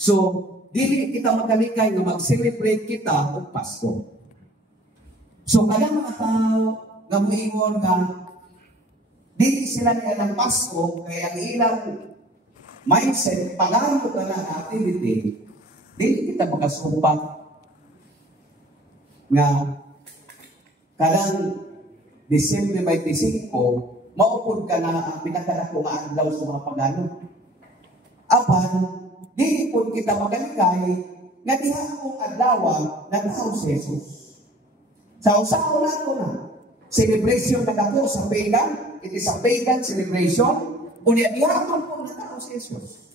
So, dili kita makalikay nga mag-celebrate kita og Pasko. So, kada mga tao nga moingon nga dili sila niya ng Pasko, kaya ang ilang mindset, pagano ka ng activity, dili kita makasumpa nga kadang Disyembre 25, maupod ka na ang pinakadako nga adlaw sa mga pagano. Apan, dili po kita magalikay nga diha akong adlaw nagdaw si Jesus. Sa usaw na ko na, celebration na ako sa pagan, it is a pagan celebration, unya diha akong po nagdaw si Jesus.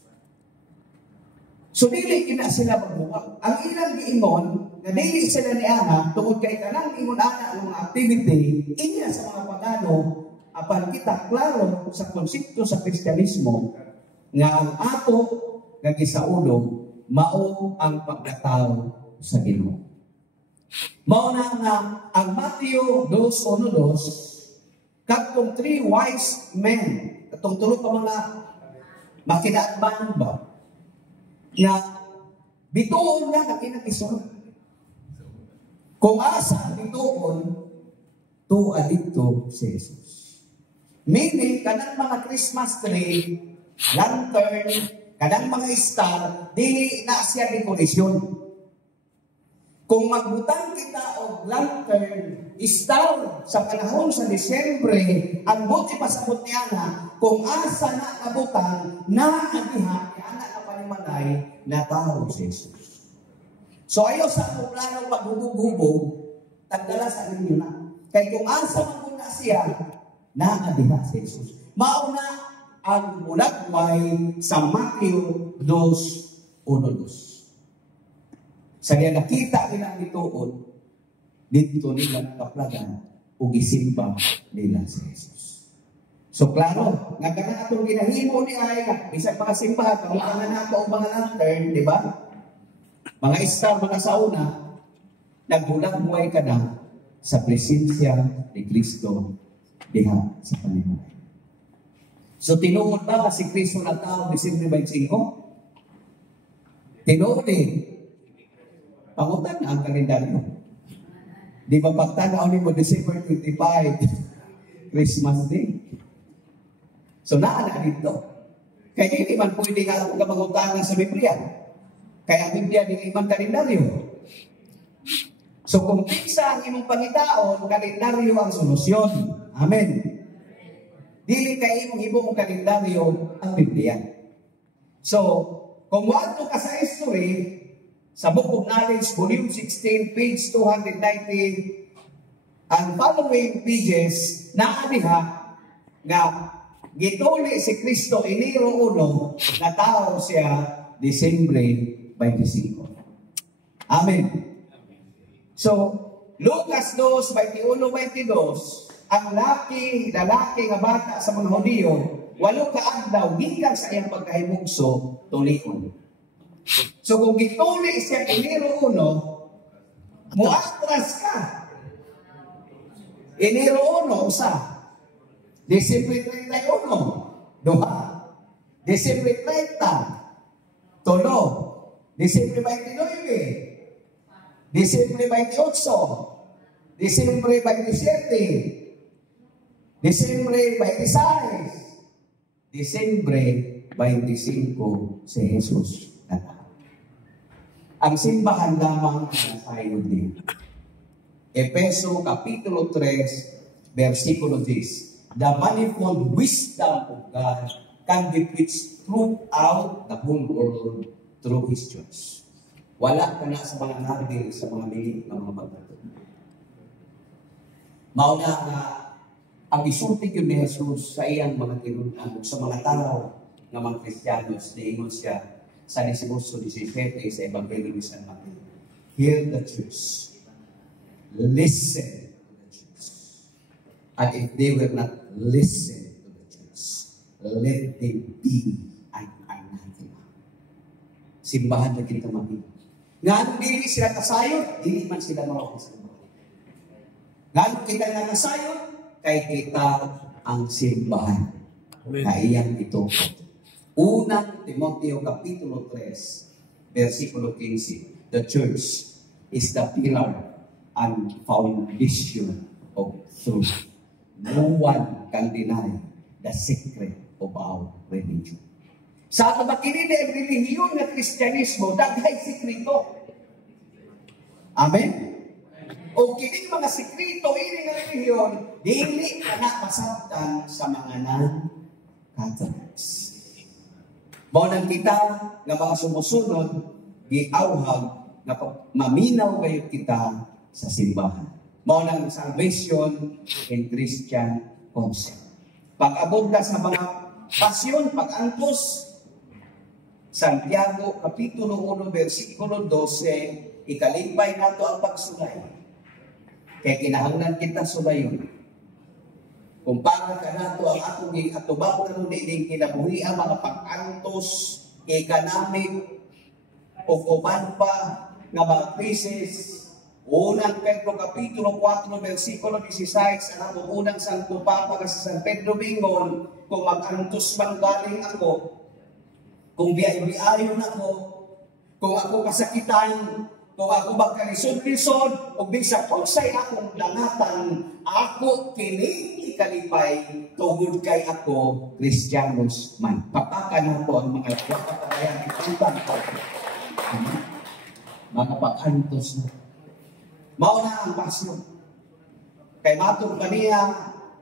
So, dili ina sila magbuka. Ang ilang giingon, na dili sila ni Ana, tungod kay kanang ingon ana ang mga activity, inya sa mga pagano, apan kita klaro sa konsepto sa Kristyanismo, nga ang ato, nga gisaulo, mao ang pagkatao sa Ginoo. Mao na nga, ang Matthew 2:1-2, katong 3 wise men, katong tulo ka mga makinaatbanan ba, na bituon na kakinag-isunod. Kung asa bituon, tuwa dito si Jesus. Meaning, kanang mga Christmas tree, lantern, kanang mga star, dili na siya dekorasyon. Kung magbutang kita og lantern, star sa panahon sa Disyembre, ang buti pa sa niya na, kung asa na nabutang, naadiha, anak na panimalay, na tao si Jesus. So ayaw sa akong plano paghubog-hubog, tagdala sa inyo na. Kaya kung asa maguna siya, naadiha si Jesus. Mauna ang mulagway sa Matthew 2:1-2. Sa niya nakita nilang bituon, dito nila kaplagan o gisimba nila si Jesus. So klaro, nga ganang atong ginahimo ni ay, bisag mga simbahan, kamukangan na ito o mga lantern, di ba? Mga star, mga sauna, nagbulag-buhay ka na sa presensya ni Kristo diha sa panimuhay. So tinuod ba si Kristo na tao Disyembre 25? Tinuod eh. Pangutan na ang kalendaryo. Di ba pagtanaw ni mo December 25, Christmas Day? So naana dito. Kaya hindi man pwede nga ako kamangutangan sa Biblia. Kaya ang Biblia din ibang kalendaryo. So kung isa ang imong pangitaon, kalendaryo ang solusyon. Amen. Dili kay imong ibong kalendaryo ang Biblia. So, kung wato ka sa history, sa Book of Knowledge, Volume 16, page 290, ang following pages, naaniha nga gituli si Kristo Enero 1, na tao siya Disyembre 25. Amen. So, Lucas 2, 21-22, ang lalaki nga bata sa mga Hudiyo, 8 ka adlaw, gikan sa iyang pagkahimugso, tulion. So, kung gituli siya Enero 1, muatras ka. Enero 1, usa. Disyembre 31, duha. Disyembre 30, tulo. Disyembre 29, Disyembre 28, Disyembre 27, Disyembre 26, Disyembre 25 si Jesus na tao. Ang simbahan lamang sa din. Efeso Kapitulo 3, versikulo 10. The manifold wisdom of God can be preached throughout the whole world through His church. Wala ka na sa mga narinig, sa mga milig ng mga pagkatuloy. Mauna na ang isulti yun ni Jesus sa iyang mga tinunan sa mga tao ng mga Kristiyanos, niingon siya sa 18-17 sa Ebanghelyo ni San Mateo. Hear the truth. Listen to the truth. And if they will not listen to the truth, let them be an anathema. Simbahan na kita mabili. Nga anong dili sila kasayot, dili man sila makakisimba. Nga anong kita nga kasayot, kay kita ang simbahan. Na iyang ito. Unang Timoteo Kapitulo 3, versikulo 15, the church is the pillar and foundation of truth. No one can deny the secret of our religion. Sa ato makinili ang relihiyon ng Kristyanismo, daghay sikrito. Amen? O kining mga sikrito, ini nga relihiyon, dili ka na masabtan sa mga non-Catholics. Maunang kita nga mga sumusunod, giawhag na maminaw kayo kita sa simbahan. Maunang salvation in Christian concept. Pag-abot ka sa mga pasyon, pag-antos, Santiago, Kapitulo 1, versikulo 12, ikalimpay nato ang pagsulay. Kaya kinahanglan kita sulayon. Kung para ka nato ang atong atubang karon din kinabuhi ang mga pag-antos, economic, o kuman pa nga mga krisis. Unang Pedro Kapitulo 4, versikulo 16, ang atong unang Santo Papa sa San Pedro Bingon, kung mag-antos man galing ako, kung biyay-biyayon ako, kung ako kasakitan, kung ako magkalisod-lisod, o bisag kung sa'y akong dangatan, ako kini ikalipay, tugod kay ako, Kristiyanos man. Papaka na po ang mga kapatayan, itutang ko. Mga pag-antos na. Mauna ang pasyon. Kay matong kaniya,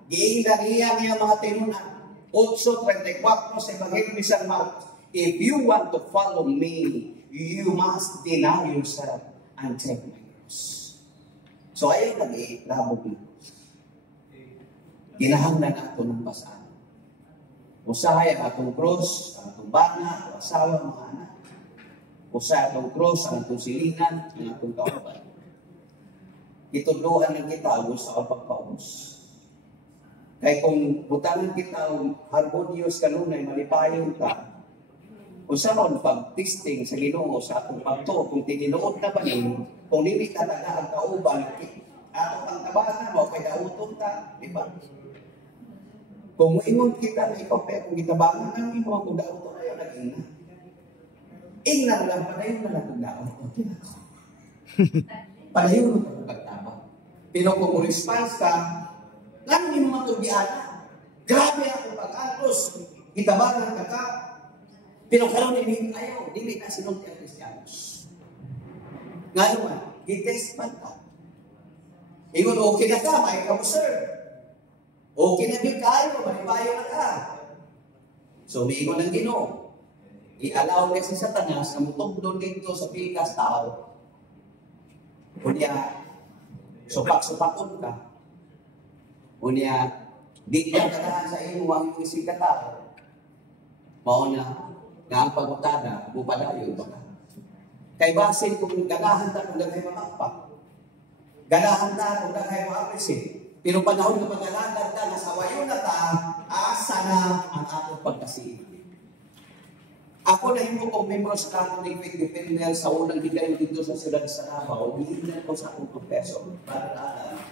giingda niya ang mga tinunan. 8:34 sa Ebanghelyo ni San Marcos. If you want to follow me, you must deny yourself and take my cross. So ayaw nag-iilabog na. Kinahanglan na ito ng basaan. Usahay ang atong cross, ang atong bana, ang asawa, mga anak. Usahay atong cross, ang atong silingan, ang atong kauban. Itudluhan ng kita, gusto ang pagpaubos. Kaya kung butangan kita, harmonious kanunay, malipayon ka, usaon pag-testing sa Ginoo sa atong pagtuo, kung tininuod na ba ni, kung nili talaga ang kauban, atong ang tabatan mo, kay dautong ta, di ba? Kung ingon kita na ikaw, pero kung gitabangan ang imo, kung dautong na yun, nag-ina. Ina lang, padayon na lang kung dautong. Padayon na lang pagtabang. Pero kung response ka, nga mo matubiyana. Grabe ako pag-antos, gitabangan ka ka, pero karon ni ayaw, dili na sinulti ang Kristiyanos. Nga naman, gitest man ka. Ingon, okay na ka, may ka mo, sir. Okay na din kayo, malipayo na ka. So, umiingon ng Ginoo. I-allow niya si Satanas na mutugdon dito sa pikas tao. Unya, supak-supakon ka. Unya, di ka kanahan sa imo ang isig ka tao. Mauna, nga ang pagutana, bupadayo ba ka? Kay basin kung ganahan ta kung daghay mamakpak. Ganahan ta kung daghay ma-appreciate. Pero panahon na pag-alagan ta, nasawayo na ta, asa na ang atong pagkasiit. Ako na yung kong membro sa Catholic Faith Defender sa unang higayon dito sa Ciudad Sarabaw, hihingan ko sa akong professor para alam.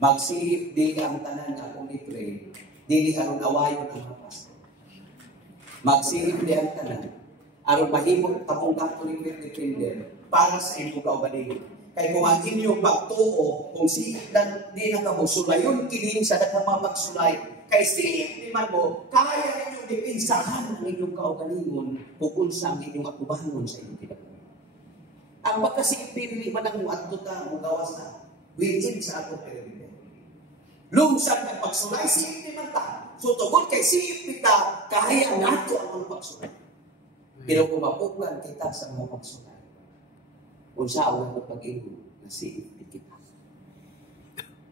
Magsiip di ang tanan na akong i-pray, dili aron awayon ang mga pastor. Magsiip di ang tanan, aron mahimong tapong Catholic Faith Defender para sa inyong kaubaligid. Kaya kung ang inyong pagtuo, kung siip na di na kamo sulayon, kining sa dakamang magsulay, kay siip naman mo, kaya ninyong dipinsahan ang inyong kaugalingon kung unsa ang inyong atubangon sa inyong kinabuhi. Ang pagkasiip dili man ang atuta, gawas na, within sa atong pinagbibigan. Lungsad ng pagsulay, siip naman ta. So tungkol kay siip kita, kaya nato ang pagsulay. Pero kung mapuglan kita sa mga pagsulay, kung saan ang pag-inom na siip kita.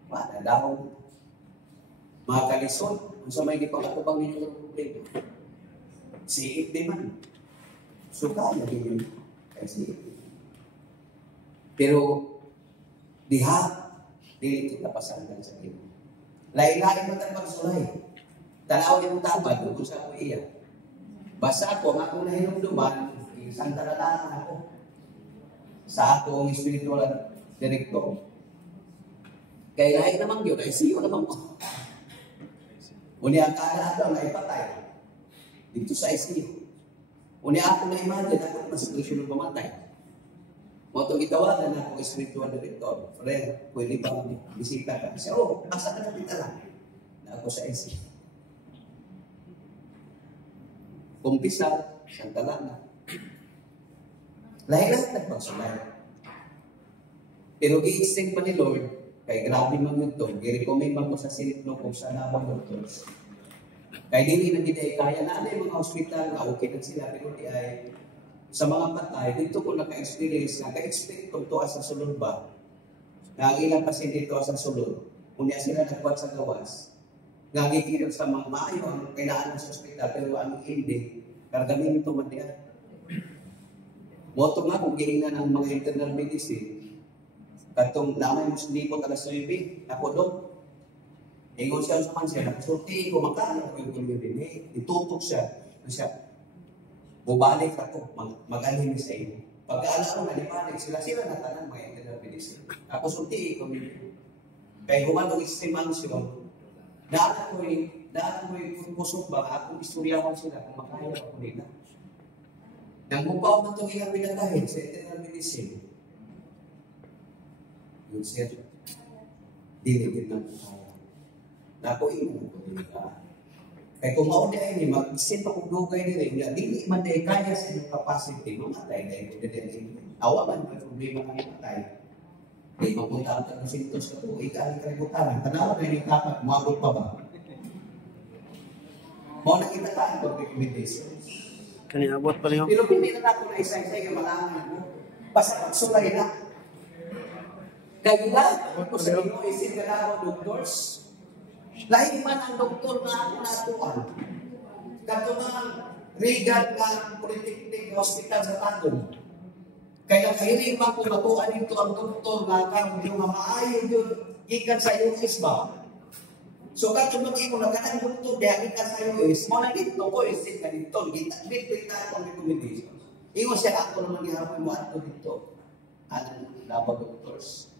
Wala daw. Mga kalisod, kung sa may ipag-atubang ninyo ng problema, siip di man. So kaya din yun kay siip. Pero, diha, dili kita pasandan sa iyo. Lain-lain mo tayo pagsulay. Tanawin mo tabad, kung sa ako iya. Basta ako, ang akong nahinumduman, isang talalaan ako sa atong spiritual director. Kaya lahat naman yun, ay siyo naman ko. Uni ang kada ato na ipatay dito sa ICU. Uni ako na imagine, ako mas issue ng pamatay. Mo itong itawagan na akong spiritual director. Friend, pwede ba bisita ka? Siya, asa ka na kita lang. Na ako sa SC. Kumpisa, santala na. Lahat nagpagsulay. Pero i-extend pa ni Lord, kay grabe man yun ito, i-recommend man ko sa sinipno kung saan na doctors. Kaya hindi na hindi kaya na yung mga hospital, na okay na sila, pero di ay sa mga patay, dito ko naka-experience, naka-expect kung tuwa sa sulod ba, na ang ilang pasyente dito sa sulod, kunya sila nagbuhat sa gawas, nagigilip sa mga maayo ang kailangan sa hospital, pero ang hindi, kargamin ito man diyan. Moto nga kung gihingan ng mga internal medicine, katong naman yung sundipot alas 9, ako doon. Ingon siya sa kansiya, nakasulti ko, makano ko yung kulibin. Itutok siya. Bubalik ako, mag-alim sa iyo. Pagkaalam ko, nalipalik sila natanan mga internal medicine. Ako sulti ko. Kaya humanong istimansyon, daan ko yung pusok ba, akong istoryawan sila kung makaya ako nila. Nang mupaw na itong ilang pinatahin sa internal medicine, yun siya. Dinigil ng kaya. Naku, ino ko din ka. Kaya kung mauna ay mag-isip ako dugay nila, hindi man ay kaya sa inyong capacity, mamatay na ito din. Awa man ang problema ng matay. Hindi mapunta ang talusintos na po, ikali kalibutan. Tanaw na yung kapat, umabot pa ba? Mauna kita ka ang pag-recommendations. Kaniabot pa niyo. Pero hindi na ako na isa-isa yung malangan mo. Basta pagsulay na. Kaya lahat ko sa inyo isin ka na doctors. Lahi man ang doktor na ako natuan. Kato nga Regan ng Polytechnic Hospital sa Tandong. Kaya kahiling man kung natuan ito ang doktor na kang yung maayon yun, ikan sa US ba? So kato mag-imo na kanang doktor, kaya ikan sa US, mo na dito ko isin ka dito, dito akong recommendation. Ingon siya ako naman ihapon mo ato dito. Anong labag doctors?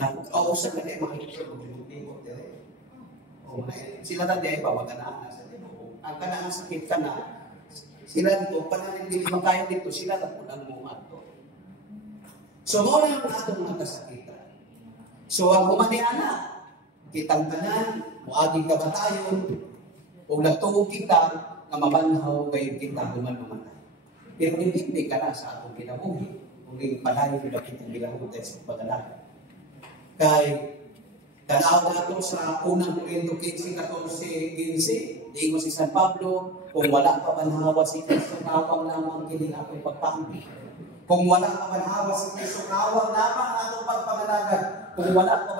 Nakakausap na kayo mga ito, mag-ibig-ibig dire. Sila na din pa, magkanaan sa dito. Ang kanaan sakit ka na, sila dito, pananin din makaya dito, sila na po ng mga ito. So, muna ang atong mga kasakitan. So, ang humanihan na, kitang tanan, muaging kabatayon, kung nagtuog kita, nga mabanhaw kayo kita, human-humanay. Pero hindi ka na sa atong kinabuhi, kung yung palayo na kitang bilang sa pag-alaga. Kay tanaw na ito sa unang Korinto 15:14-15, di mo si San Pablo, kung wala pa banhawa si Kristo, nawang lamang kining ako'y pagpampi. Kung wala pa banhawa si Kristo, nawang lamang atong pagpangalagan. Kung wala pa